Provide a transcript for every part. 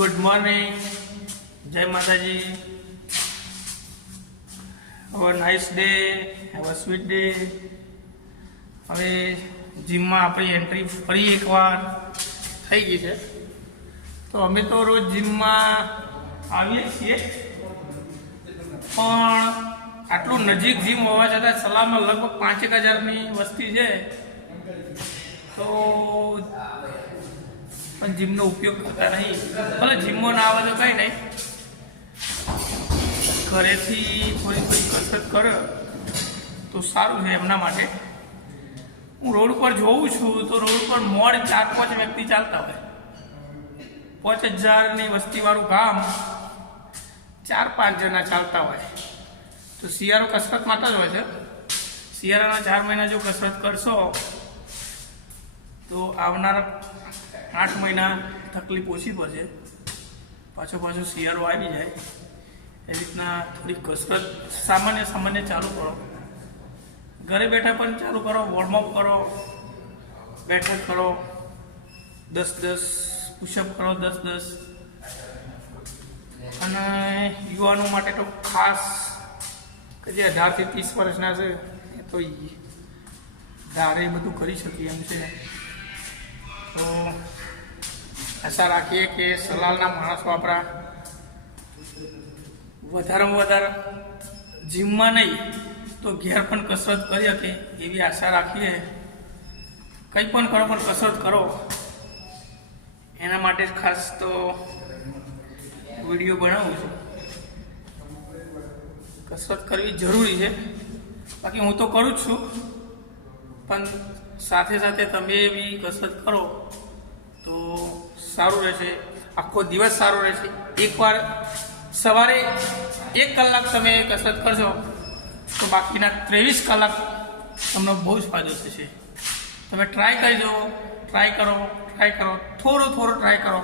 Good morning, જય માતાજી. Have a nice day, have a sweet day. હવે જીમમાં આપણી એન્ટ્રી ફરી એકવાર થઈ ગઈ છે. તો અમે તો રોજ જીમમાં આવીએ છીએ, પણ આટલું નજીક જીમ હોવા છતાં સલાહમાં લગભગ 5,000ની વસ્તી છે. તો પણ જીમનો ઉપયોગ કરતા નહીં. ભલે જીમમાં ના આવે તો કંઈ નહીં, ઘરેથી થોડી કસરત કરે તો સારું છે એમના માટે. હું રોડ પર જોઉં છું તો રોડ પર મોડ 4-5 વ્યક્તિ ચાલતા હોય. 5,000ની વસ્તીવાળું ગામ 4-5 જણા ચાલતા હોય. તો શિયાળો કસરત માટે જ હોય છે. શિયાળાના 4 મહિના જો કસરત કરશો તો આવનારા 8 મહિના તકલીફ ઓછી પડશે. પાછો શિયાળો આવી જાય એ રીતના થોડીક કસરત સામાન્ય ચાલુ કરો. ઘરે બેઠા પણ ચાલુ કરો, વોર્મઅપ કરો, બેઠક કરો, 10-10 પુશઅપ કરો, 10-10. અને યુવાનો માટે તો ખાસ કે જે 18 થી 30 વર્ષના છે એ તો ધારે બધું કરી શકીએ એમ છે. તો આશા રાખીએ કે સલાલના માણસો આપણા વધારેમાં વધારે જીમમાં નહીં તો ઘેર પણ કસરત કરી શકે એવી આશા રાખીએ. કંઈ પણ કરો પણ કસરત કરો, એના માટે ખાસ તો વિડીયો બનાવું છું. કસરત કરવી જરૂરી છે, બાકી હું તો કરું જ છું, પણ સાથે સાથે તમે બી કસરત કરો તો સારું રહેશે. આખો દિવસ સારો રહેશે. એકવાર સવારે 1 કલાક તમે કસરત કરશો તો બાકીના 23 કલાક તમને બહુ જ ફાયદો થશે. તમે ટ્રાય કરી દો, ટ્રાય કરો, થોડો ટ્રાય કરો.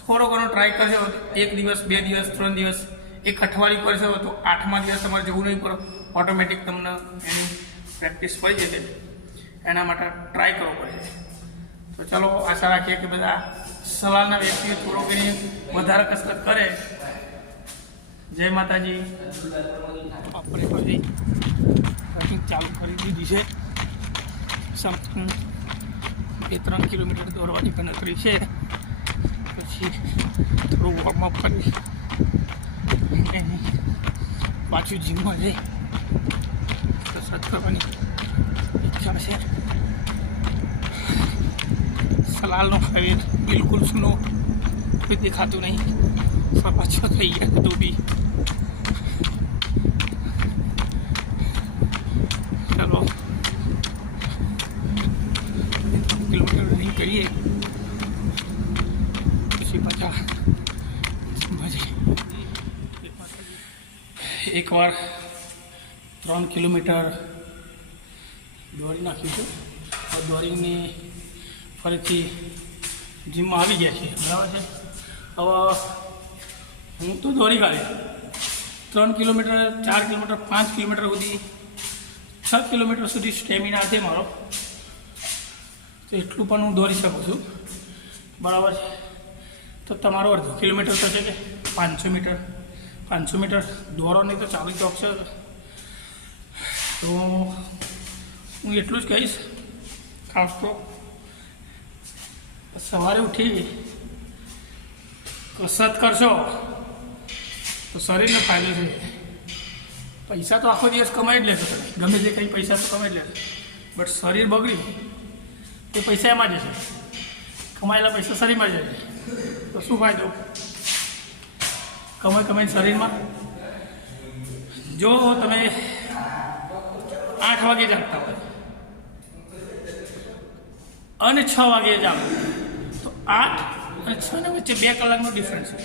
થોડો ઘણો ટ્રાય કરશો, 1 દિવસ, 2 દિવસ, 3 દિવસ, 1 અઠવાડિયું કરશો તો 8મા દિવસ તમારે જવું નહીં પડે. ઓટોમેટિક તમને એની પ્રેક્ટિસ પડી જશે. એના માટે ટ્રાય કરવો પડે. તો ચલો, આશા રાખીએ કે બધા સલાહના વ્યક્તિઓ થોડો ઘણી વધારે કસરત કરે. જય માતાજી. આપણે પછી રનિંગ ચાલુ કરી દીધી છે. સમથિંગ 2-3 કિલોમીટર દોડવાની ગણતરી છે. પછી થોડું વોર્મઅપ કરી પાછું જીમમાં જઈ કસરત કરવાની ઈચ્છા છે. સલાલનો શરીર બિલકુલ સુનો કોઈ દેખાતું નહીં. પાછો થઈ ગયા તો બી ચલો 3 કિલોમીટર રનિંગ કરીએ, પછી પાછા એકવાર 3 કિલોમીટર દોડી નાખ્યું છે. દોડીને ફરીથી જીમમાં આવી ગયા છીએ, બરાબર છે. હવે હું તો દોડી કાઢી 3 કિલોમીટર, 4 કિલોમીટર, 5 કિલોમીટર સુધી, 6 કિલોમીટર સુધી સ્ટેમિના છે મારો, તો એટલું પણ હું દોડી શકું છું, બરાબર છે. તો તમારો અડધો કિલોમીટર તો છે કે 500 મીટર દોડો નહીં તો ચાલુ ચોક છે. તો હું એટલું જ કહીશ. ખાસ તો સવારે ઉઠી કસરત કરશો તો શરીરને ફાયદો છે. પૈસા તો આખો દિવસ કમાઈ જ લેશો તમે, ગમે તે કંઈ પૈસા તો કમાઈ જ લેશો, બટ શરીર બગડ્યું તે પૈસા એમાં જશે. કમાયેલા પૈસા શરીરમાં જશે તો શું ફાયદો? કમાઈને શરીરમાં. જો તમે 8 વાગે જાગતા હોય અને 6 વાગે જાગો તો 8 અને 6 વચ્ચે 2 કલાકનો ડિફરન્સ છે.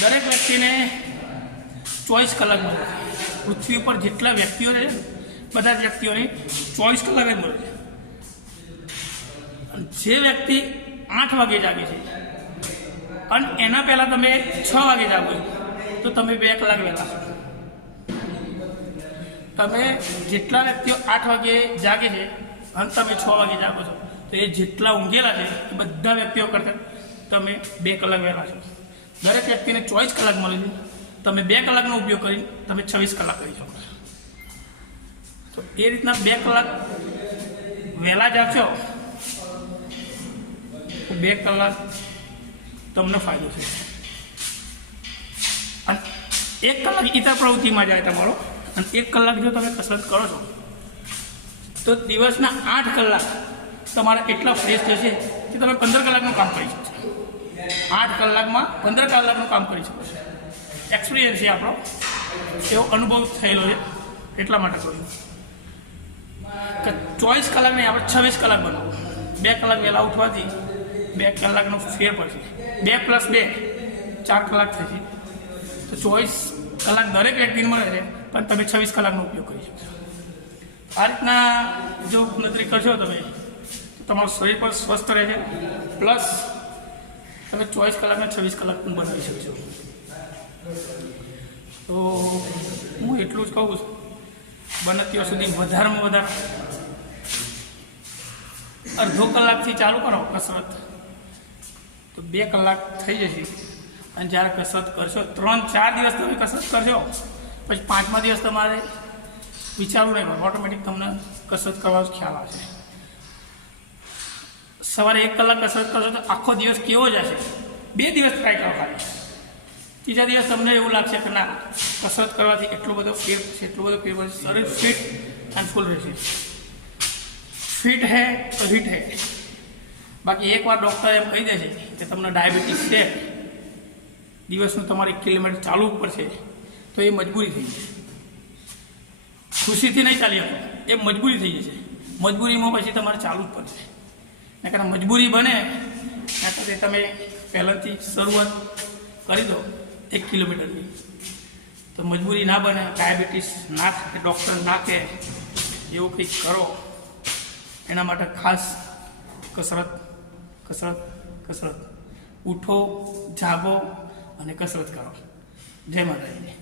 દરેક વ્યક્તિને 24 કલાક મળે છે. પૃથ્વી ઉપર જેટલા વ્યક્તિઓ છે બધા જ વ્યક્તિઓને 24 કલાક જ મળે છે. જે વ્યક્તિ 8 વાગે જાગે છે અને એના પહેલાં તમે 6 વાગે જાગો તો તમે 2 કલાક વહેલા છો. તમે જેટલા વ્યક્તિઓ 8 વાગે જાગે છે અને તમે 6 વાગે જાગો છો તો એ જેટલા ઊંઘેલા છે એ બધા વ્યક્તિઓ કરતાં તમે 2 કલાક વહેલા છો. દરેક વ્યક્તિને 24 કલાક મળે છે. તમે 2 કલાકનો ઉપયોગ કરી તમે 26 કલાક કરી શકો છો. તો એ રીતના 2 કલાક વહેલા જાગશો તો 2 કલાક તમને ફાયદો છે. અને 1 કલાક ઇતર પ્રવૃત્તિમાં જાય તમારો, અને 1 કલાક જો તમે કસરત કરો છો તો દિવસના 8 કલાક તમારા એટલા ફ્રેશ થશે કે તમે 15 કલાકનું કામ કરી શકશો. 8 કલાકમાં 15 કલાકનું કામ કરી શકો છો. એક્સપિરિયન્સ છે આપણો, એવો અનુભવ થયેલો છે, એટલા માટે કહ્યું કે 24 કલાક નહીં, આપણે 26 કલાક બનાવો. 2 કલાક વહેલા ઉઠવાથી 2 કલાકનો ફેર પડશે. 2 + 2 4 કલાક થશે. તો 24 કલાક દરેક વ્યક્તિને મળે છે, પણ તમે 26 કલાકનો ઉપયોગ કરી શકશો. આ રીતના જો ગણતરી કરશો તમે તો તમારું શરીર પણ સ્વસ્થ રહે છે, પ્લસ તમે 24 કલાકને 26 કલાક પણ બનાવી શકશો. તો હું એટલું જ કહું છું, બને ત્યાં સુધી વધારેમાં વધારે અડધો કલાકથી ચાલુ કરો કસરત તો 2 કલાક થઈ જશે. અને જ્યારે કસરત કરશો 3-4 દિવસ તમે કસરત કરશો, પછી 5મા દિવસ તમારે વિચારવું નહીં હોય, ઓટોમેટિક તમને કસરત કરવાનો ખ્યાલ આવશે. સવારે 1 કલાક કસરત કરશો તો આખો દિવસ કેવો જશે. 2 દિવસ ટ્રાય કરો ખાલી. 3જા દિવસ તમને એવું લાગશે કે ના, કસરત કરવાથી એટલો બધો ફેર છે, એટલો બધો ફેર પડશે, શરીર ફિટ એન્ડ ફૂલ રહેશે. ફિટ હે તો હિટ હે. બાકી એકવાર ડૉક્ટર એમ કહી દે છે કે તમને ડાયાબિટીસ છે, દિવસનું તમારે 1 કિલોમીટર ચાલવું પડશે, તો એ મજબૂરી થઈ જશે. ખુશીથી નહીં ચાલી શકો, એ મજબૂરી થઈ જશે. મજબૂરીમાં પછી તમારે ચાલવું જ પડશે. ને કારણ મજબૂરી બને એટલે તમે પહેલાંથી શરૂઆત કરી દો 1 કિલોમીટરની, તો મજબૂરી ના બને, ડાયાબિટીસ ના થાય, ડૉક્ટર ના કહે એવું કંઈક કરો. એના માટે ખાસ કસરત કસરત કસરત. ઉઠો, જાગો અને કસરત કરો. જય માતાજી.